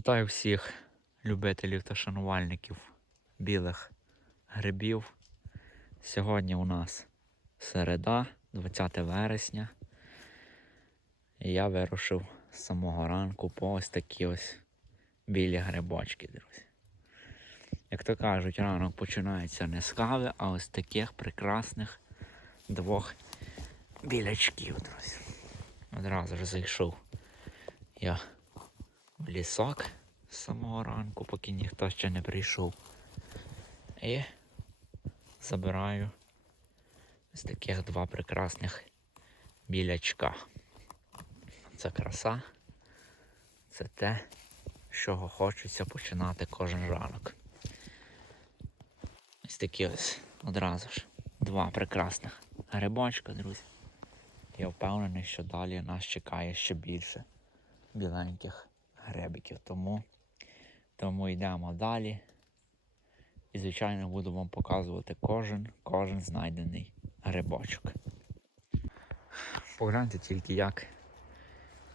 Вітаю всіх любителів та шанувальників білих грибів. Сьогодні у нас середа, 20 вересня. І я вирушив з самого ранку по ось такі ось білі грибочки, друзі. Як то кажуть, ранок починається не з кави, а ось таких прекрасних двох білячків, друзі. Одразу ж зайшов я в лісок з самого ранку, поки ніхто ще не прийшов. І забираю ось таких два прекрасних білячка. Це краса, це те, чого хочеться починати кожен ранок. Ось такі ось одразу ж два прекрасних грибочка, друзі. Я впевнений, що далі нас чекає ще більше біленьких гребиків. Тому, тому йдемо далі. І, звичайно, буду вам показувати кожен, кожен знайдений грибочок. Погляньте тільки, як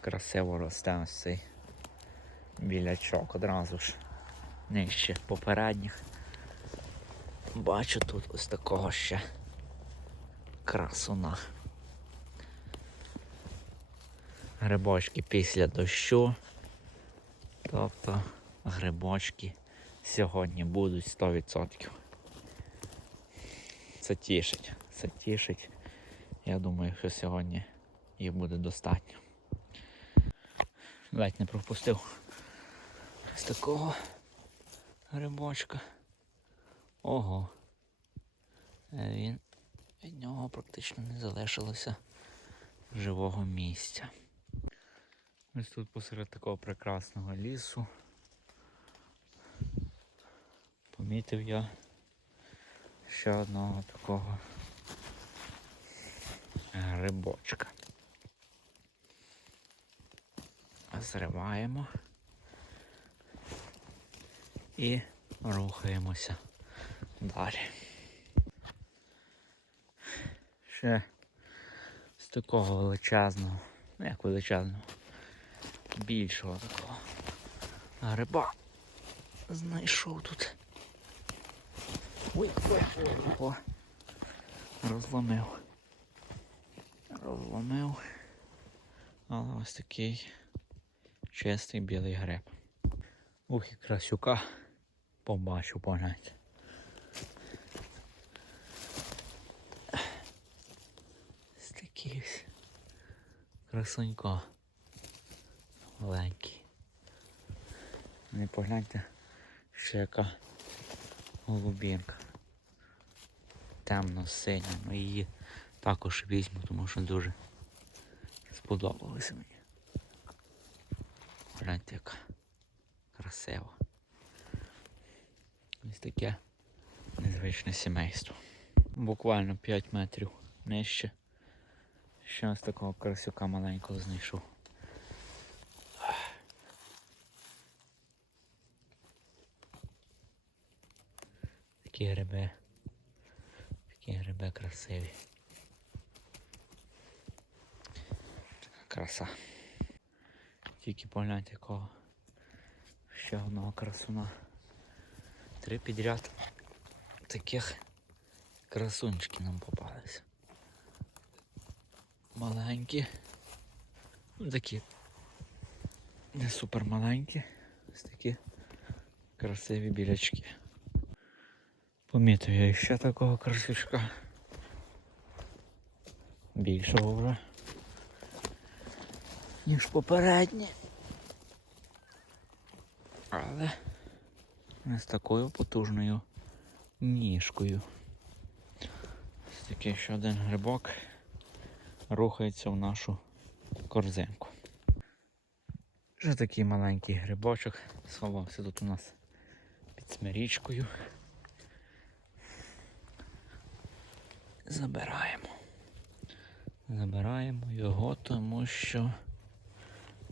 красиво росте ось цей білячок одразу ж нижче попередніх. Бачу тут ось такого ще красуна. Грибочки після дощу. Тобто грибочки сьогодні будуть 100%. Це тішить, це тішить. Я думаю, що сьогодні їх буде достатньо. Ледь не пропустив з такого грибочка. Ого. Е, Він від нього практично не залишилося живого місця. Ось тут посеред такого прекрасного лісу. Помітив я ще одного такого грибочка. Зриваємо і рухаємося далі. Ще з такого величезного, ну як величезного, більшого такого гриба знайшов тут. Ой, ой, ой, о, розломив. Розломив. Але ось такий чистий білий гриб. Ух, і красюка побачу, погляньте. Ось такий ось красунько. Маленький. Не погляньте, ще яка голубінка. Темно синя, ну її також візьму, тому що дуже сподобалося мені. Гляньте, яка красива. Ось таке незвичне сімейство. Буквально 5 метрів нижче. Ще ось такого красюка маленького знайшов. Такі гриби. Такі гриби красиві. Така краса. Тільки погляньте якого ще одного красуна. Три підряд таких красунчиків нам попалися. Маленькі. Ну, такі не супер маленькі. Ось такі красиві білячки. Помітив я ще такого красючка. Більшого вже, ніж попередні. Але не з такою потужною ніжкою. Такий ще один грибок рухається в нашу корзинку. Вже такий маленький грибочок сховався тут у нас під смирічкою. Забираємо. Забираємо його, тому що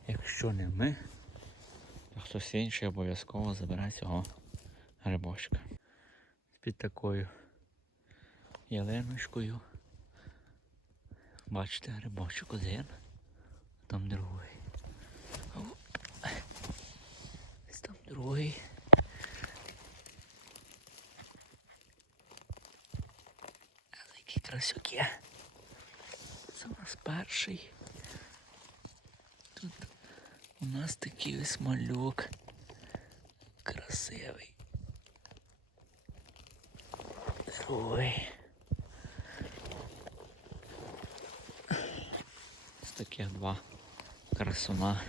якщо не ми, то хтось інший обов'язково забере цього грибочка. Під такою ялиночкою. Бачите, грибочок один, а там другий. О, карасюки. Це у нас перший. Тут у нас такий ось малюк. Красивий. Другий. Ось таких два красуна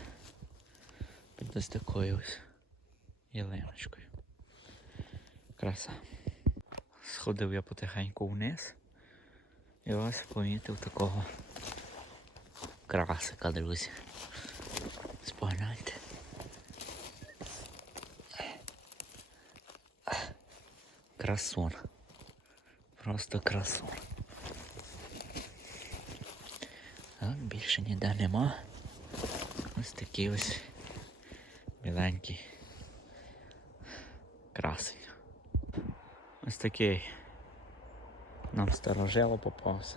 під ось такою ось ялиночкою. Краса. Сходив я потихеньку вниз і ось помітив такого красика, друзі. Спогляньте. Красун. Просто красун. Так, більше ніде нема. Ось такий ось біленький красень. Ось такий нам старожило попався.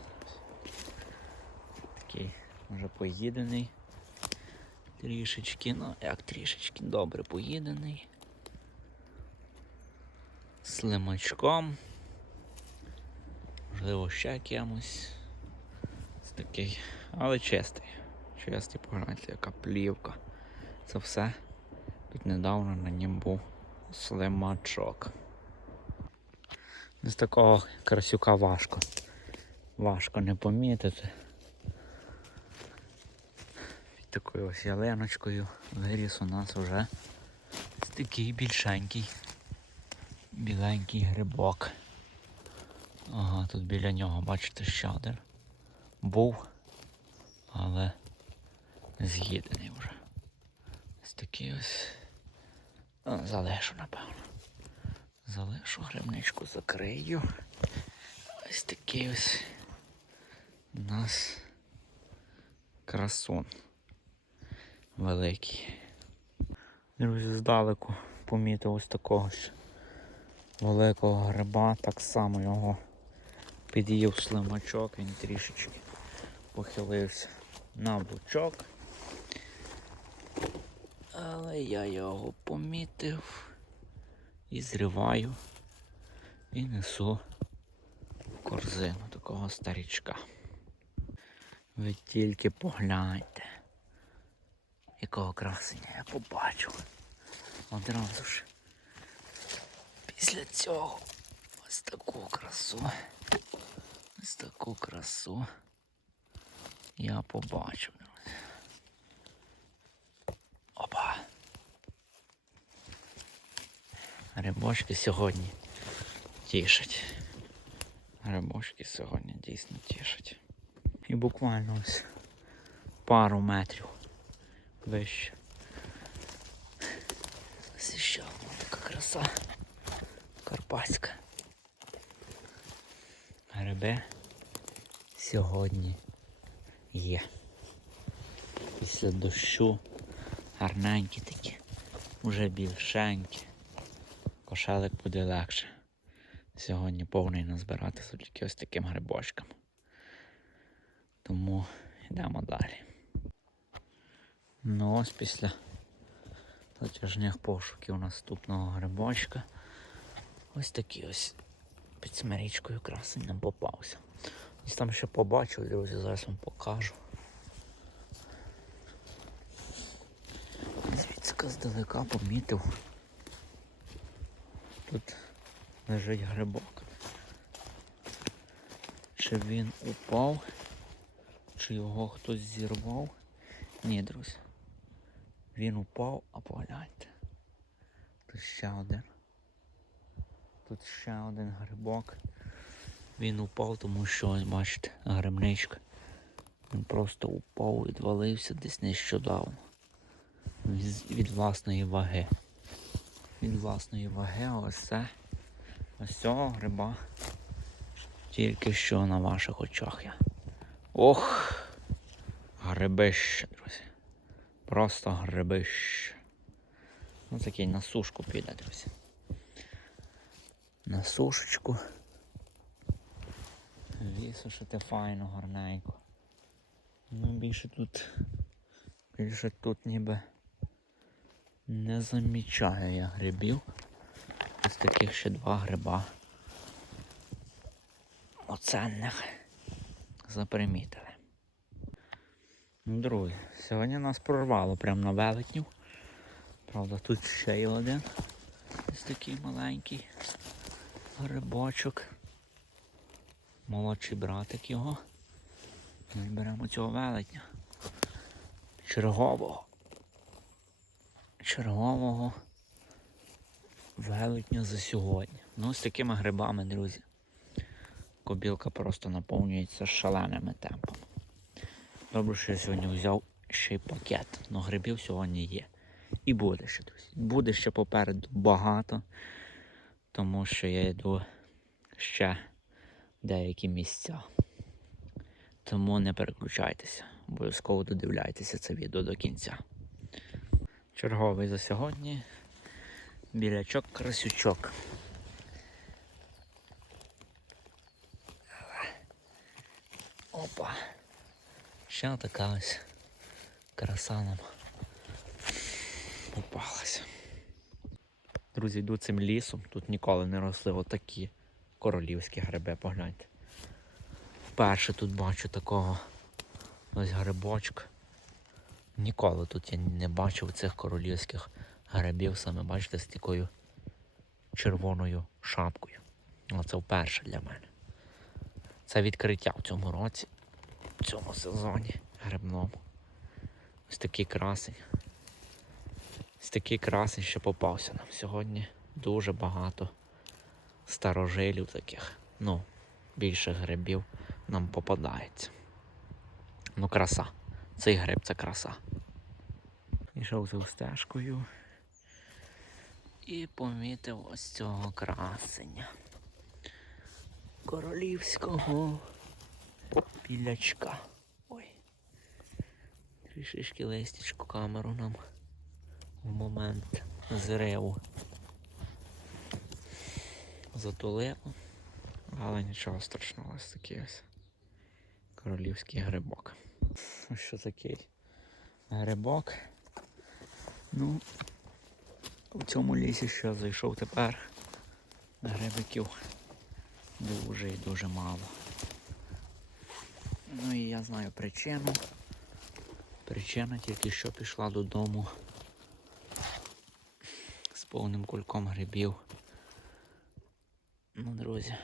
Такий вже поїдений. Трішечки, ну як трішечки добре поїдений. З лимачком. Можливо, ще кимось. Ось такий, але чистий. Чистий, погляньте, яка плівка. Це все. Тут недавно на нім був слимачок. З такого красюка важко. Важко не помітити. Такою ось ялиночкою виріс у нас вже такий більшенький, біленький грибок. Ага, тут біля нього, бачите, один був, але з'їдений вже. Ось такий ось. А, Залишу, напевно. Залишу грибничку, закрию. Ось такий ось у нас красун великий. Друзі, здалеку помітив ось такого ж великого гриба, так само його під'їв слимачок, він трішечки похилився на бучок. Але я його помітив і зриваю і несу в корзину такого старічка. Ви тільки погляньте, якого красення я побачив. Одразу ж після цього ось таку красу. Ось таку красу я побачив. друзі. Опа. Грибочки сьогодні тішать. Грибочки сьогодні дійсно тішать. І буквально ось пару метрів вище. Ось ще одна така краса карпатська. Гриби сьогодні є. Після дощу гарненькі такі, уже більшенькі. Кошелик буде легше. Сьогодні повний назбирати тільки ось таким грибочком. Тому йдемо далі. Ну ось після затяжних пошуків наступного грибочка. Ось такий ось під смирічкою красень нам попався. Ось там ще побачив, друзі, зараз вам покажу. Звідси здалека помітив. Тут лежить грибок. Чи він упав, чи його хтось зірвав. Ні, друзі. Він упав, а погляньте. Тут ще один. Тут ще один грибок. Він упав, тому що, бачите, грибничка. Він просто упав, відвалився десь нещодавно. Від, від власної ваги. Від власної ваги, ось це. Ось цього гриба. Тільки що на ваших очах я. Ох! Грибище, друзі. Просто грибище. Ну такий на сушку піде, друзі. На сушечку. Висушити файно, гарненько. Ну більше тут. Більше тут ніби не замічаю я грибів. Ось таких ще два гриба. Оценних. запримітили. Ну, друзі, сьогодні нас прорвало прямо на велетнів. Правда, тут ще є один. Ось такий маленький грибочок. Молодший братик його. Ми беремо цього велетня. Чергового. Чергового велетня за сьогодні. Ну, з такими грибами, друзі. Кобілка просто наповнюється шаленими темпами. Добре, що я сьогодні взяв ще й пакет. Ну, грибів сьогодні є. І буде ще, друзі. Буде ще попереду багато, тому що я йду ще в деякі місця. Тому не переключайтеся. Обов'язково додивляйтеся це відео до кінця. Черговий за сьогодні. Білячок красючок. Опа. Ще така ось краса нам попалася. Друзі, йду цим лісом. Тут ніколи не росли отакі королівські гриби, погляньте. Вперше тут бачу такого ось грибочка. Ніколи тут я не бачив цих королівських грибів, саме бачите, з такою червоною шапкою. Оце вперше для мене. Це відкриття в цьому році, в цьому сезоні грибному. Ось такий красень. Ось такий красень, що попався нам сьогодні. Дуже багато старожилів таких. Ну, більше грибів нам попадається. Ну, краса. Цей гриб це краса. Пішов за стежкою і помітив ось цього красення. Королівського білячка. Ой. Трішечки листячку камеру нам в момент зриву. Затулило. Але нічого страшного, ось такий ось королівський грибок. Ось Що такий грибок? Ну, в цьому лісі, що зайшов тепер, грибиків дуже і дуже мало. Ну і я знаю причину. Причина тільки що пішла додому з повним кульком грибів. Ну, друзі.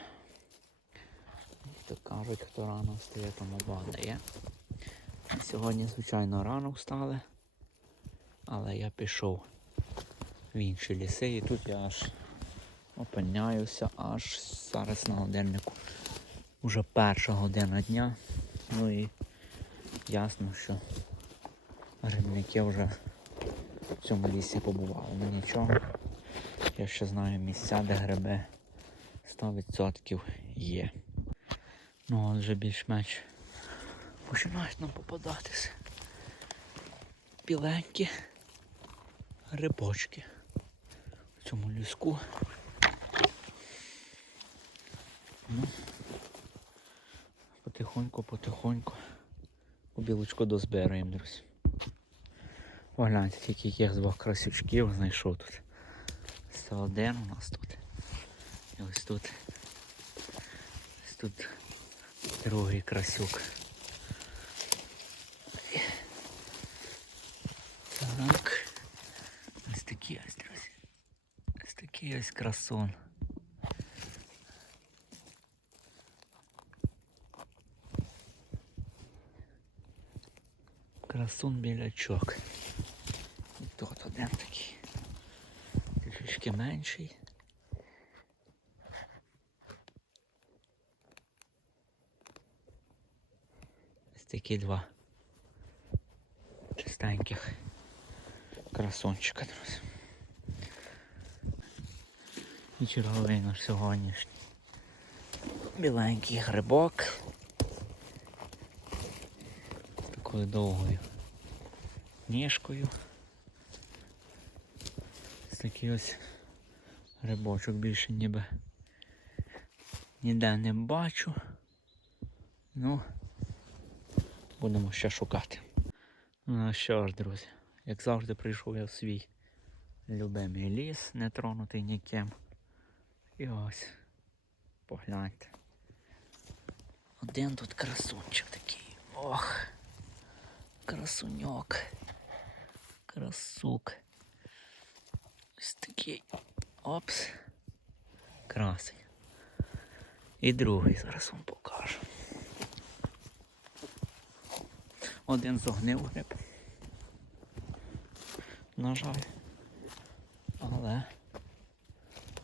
Як кажуть, хто рано встає, тому Бог дає. Сьогодні, звичайно, рано встали, але я пішов в інші ліси і тут я аж опиняюся аж зараз на годиннику. Уже перша година дня. Ну і ясно, що грибники вже в цьому лісі побували. Ну нічого. Я ще знаю місця, де гриби 100% є. Ну, от вже більш-менш починають нам попадатися. Біленькі грибочки в цьому ліску. Ну, потихоньку, потихоньку білочку дозбираємо, друзі. Погляньте, тільки яких двох красючків знайшов тут. Це один у нас тут. І ось тут. Ось тут другий красюк. Так. Ось такі ось, друзі. Ось такий ось красун. Красун білячок. І тут один такий. Трішечки менший. Ось такі два чистеньких красунчика, друзі. І черговий наш сьогоднішній. Біленький грибок. Такою довгою ніжкою. Ось такий ось грибочок більше ніби ніде не бачу. Ну, будемо ще шукати. Ну що ж, друзі, як завжди прийшов я в свій любимий ліс, не тронутий ніким. І ось, погляньте. Один тут красунчик такий. Ох. Красуньок. Красук. Ось такий. Опс. Красень. І другий зараз вам покажу. Один зогнив гриб. На жаль. Але.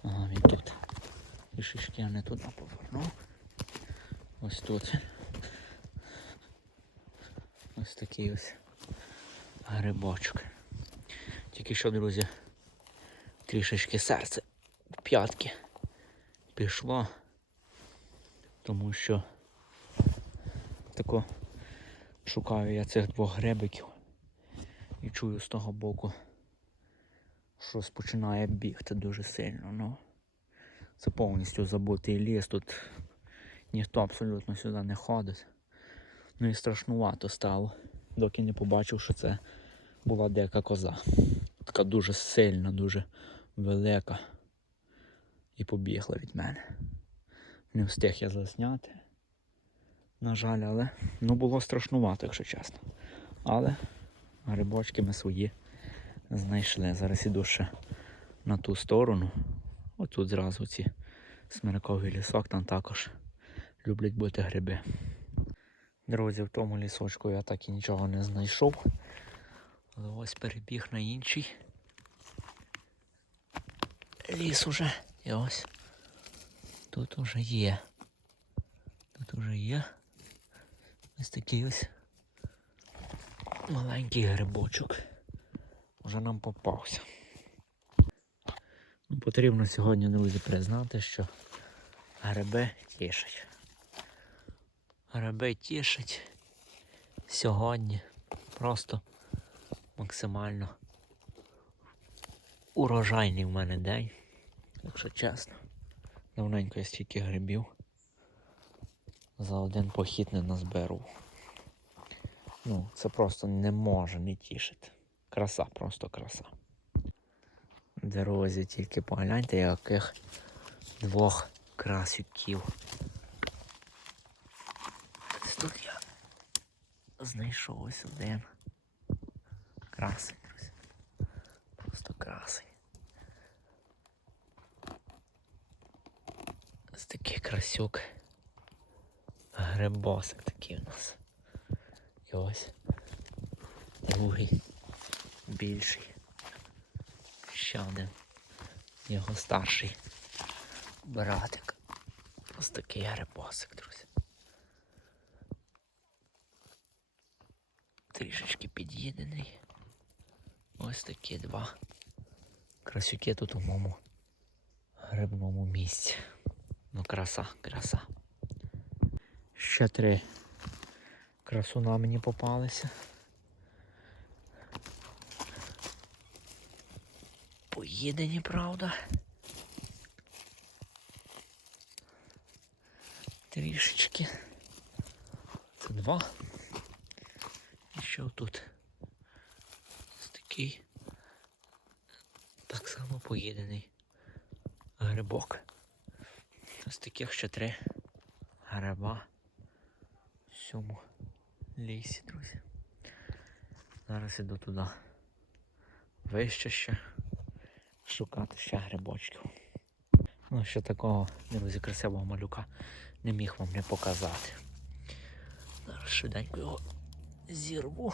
Ага, він тут. І я не туди повернув. Ось тут. Ось такий ось грибочок. Тільки що, друзі, трішечки серце в п'ятки пішло, тому що тако шукаю я цих двох грибиків і чую з того боку, щось починає бігти дуже сильно. Ну, це повністю забутий ліс. Тут ніхто абсолютно сюди не ходить. Ну і страшнувато стало, доки не побачив, що це була дика коза. Така дуже сильна, дуже велика. І побігла від мене. Не встиг я засняти. На жаль, але ну було страшнувато, якщо чесно. Але грибочки ми свої знайшли. Зараз іду ще на ту сторону. Отут зразу ці смирковий лісок, там також люблять бути гриби. Друзі, в тому лісочку я так і нічого не знайшов. Але ось перебіг на інший. Ліс уже. І ось. Тут уже є. Тут уже є. Ось такий ось маленький грибочок. Уже нам попався. Ну, потрібно сьогодні, друзі, признати, що гриби тішать. Гриби тішать сьогодні просто максимально урожайний в мене день, якщо чесно. Давненько я стільки грибів за один похід не назберу. Ну, це просто не може не тішити. Краса, просто краса. Друзі, тільки погляньте, яких двох красюків. Ось тут я знайшов ось один. Красень, друзі. Просто красень. Ось такий красюк. Грибосик такий у нас. І ось другий більший. Ще один. Його старший братик. Ось такий грибосик, друзі. Трішечки під'їдений. Ось такі два красюки тут у моєму грибному місці. Ну, краса, краса. Ще три красуна мені попалися. Поїдені, правда. Трішечки. Це два. І ще тут ось такий так само поїдений грибок. Ось таких ще три гриба в цьому лісі, друзі. Зараз іду туди вище ще шукати ще грибочків. Ну, ще такого, друзі, красивого малюка не міг вам не показати. Зараз швиденько його зірву.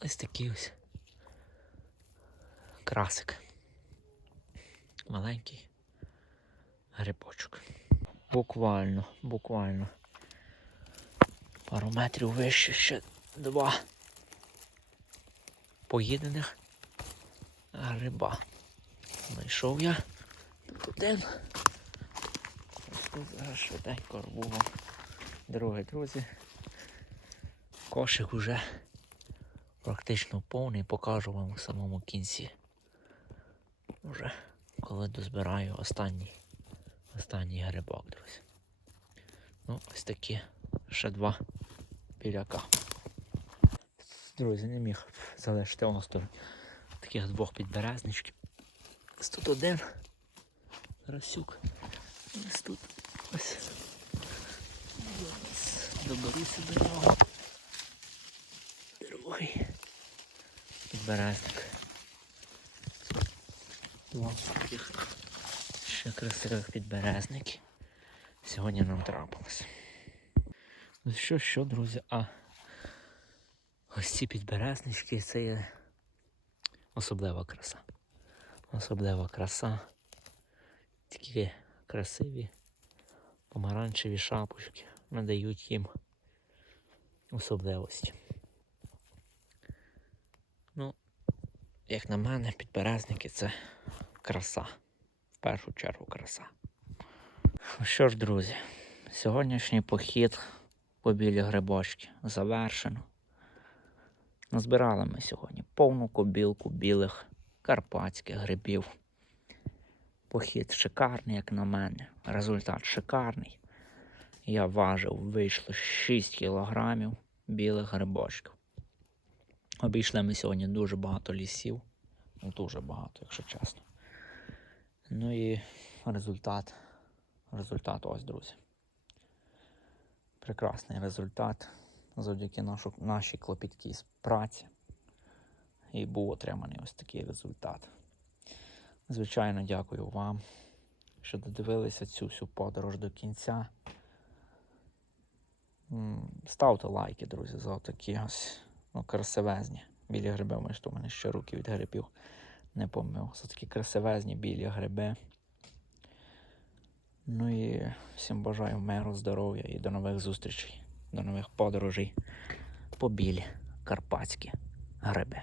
Ось такий ось красик. Маленький грибочок. Буквально, буквально. Пару метрів вище ще два поїдених гриба. Знайшов я один. Ось тут зараз швиденько рву. Друге, друзі. Кошик уже практично повний, покажу вам у самому кінці. Уже коли дозбираю останній останній грибок, друзі. Ну, ось такі ще два біляка. Друзі, не міг залишити осторонь таких двох підберезничків. Ось тут один Расюк. Ось тут Ось. Доберуся до нього. Другий. Підберезник. Два таких ще красивих підберезників. Сьогодні нам трапилось. Ну що, що, друзі, а ось ці підберезнички це є особлива краса. Особлива краса. Такі красиві помаранчеві шапочки надають їм особливості. Ну, як на мене, підберезники це краса. В першу чергу краса. Ну Що ж, друзі, сьогоднішній похід по білі грибочки завершено. Назбирали ми сьогодні повну кобілку білих карпатських грибів. Похід шикарний, як на мене. Результат шикарний. Я важив, вийшло 6 кілограмів білих грибочків. Обійшли ми сьогодні дуже багато лісів. Ну, Дуже багато, якщо чесно. Ну і результат. Результат ось, друзі. Прекрасний результат завдяки нашу, нашій клопіткій праці. І був отриманий ось такий результат. Звичайно, дякую вам, що додивилися цю всю подорож до кінця. Ставте лайки, друзі, за такі ось ну, красивезні білі гриби. Ми ж то мене ще руки від грибів не помив. За такі красивезні білі гриби. Ну і всім бажаю миру, здоров'я і до нових зустрічей, до нових подорожей по білі карпатські гриби.